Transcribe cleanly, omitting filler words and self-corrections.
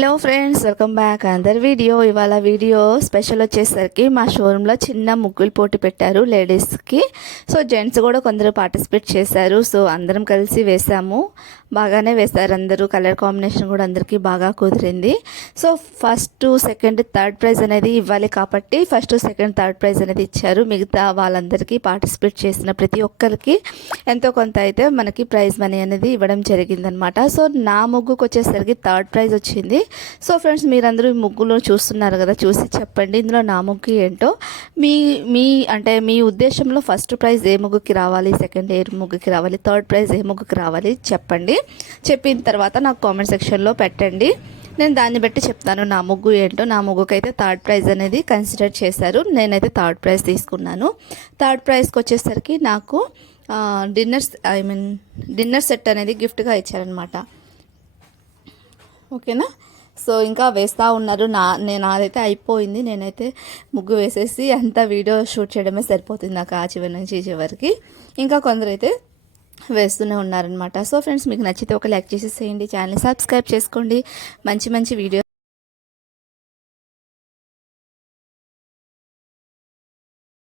Hello friends, welcome back అందర్ video. ఇవాళ video special వచ్చేసరికి మా షోరూంలో చిన్న ముగ్గులు పోటీ పెట్టారు లేడీస్కి. సో జెంట్స్ కూడా కొందరు పార్టిసిపేట్ చేశారు. సో అందరం కలిసి వేసాము, బాగానే వేశారు అందరూ. కలర్ కాంబినేషన్ కూడా అందరికీ బాగా కుదిరింది. So first, second, third prize అనేది ఇవ్వాలి కాబట్టి ఫస్ట్, సెకండ్, థర్డ్ ప్రైజ్ అనేది ఇచ్చారు. మిగతా వాళ్ళందరికీ పార్టిసిపేట్ చేసిన ప్రతి ఒక్కరికి ఎంతో కొంత అయితే మనకి ప్రైజ్ మనీ అనేది ఇవ్వడం జరిగిందనమాట. సో నా ముగ్గుకు వచ్చేసరికి థర్డ్ ప్రైజ్ వచ్చింది. సో ఫ్రెండ్స్, మీరందరూ ఈ ముగ్గులు చూస్తున్నారు కదా, చూసి చెప్పండి ఇందులో నా ముగ్గు ఏంటో. మీ మీ అంటే మీ ఉద్దేశంలో ఫస్ట్ ప్రైజ్ ఏ ముగ్గుకి రావాలి, సెకండ్ ఏ ముగ్గుకి రావాలి, థర్డ్ ప్రైజ్ ఏ ముగ్గుకి రావాలి చెప్పండి. చెప్పిన తర్వాత నాకు కామెంట్ సెక్షన్లో పెట్టండి. నేను దాన్ని బట్టి చెప్తాను నా ముగ్గు ఏంటో. నా ముగ్గుకి అయితే థర్డ్ ప్రైజ్ అనేది కన్సిడర్ చేశారు. నేనైతే థర్డ్ ప్రైజ్ తీసుకున్నాను. థర్డ్ ప్రైజ్కి వచ్చేసరికి నాకు డిన్నర్ సెట్ అనేది గిఫ్ట్గా ఇచ్చారనమాట. ఓకేనా. సో ఇంకా వేస్తూ ఉన్నారు. నాదైతే అయిపోయింది. నేనైతే ముగ్గు వేసేసి అంతా వీడియో షూట్ చేయడమే సరిపోతుంది నాకు, ఆ చివరి నుంచి ఈ చివరికి. ఇంకా కొందరైతే వేస్తూనే ఉన్నారనమాట. సో ఫ్రెండ్స్, మీకు నచ్చితే ఒక లైక్ చేసేసేయండి, ఛానల్ని సబ్స్క్రైబ్ చేసుకోండి. మంచి మంచి వీడియో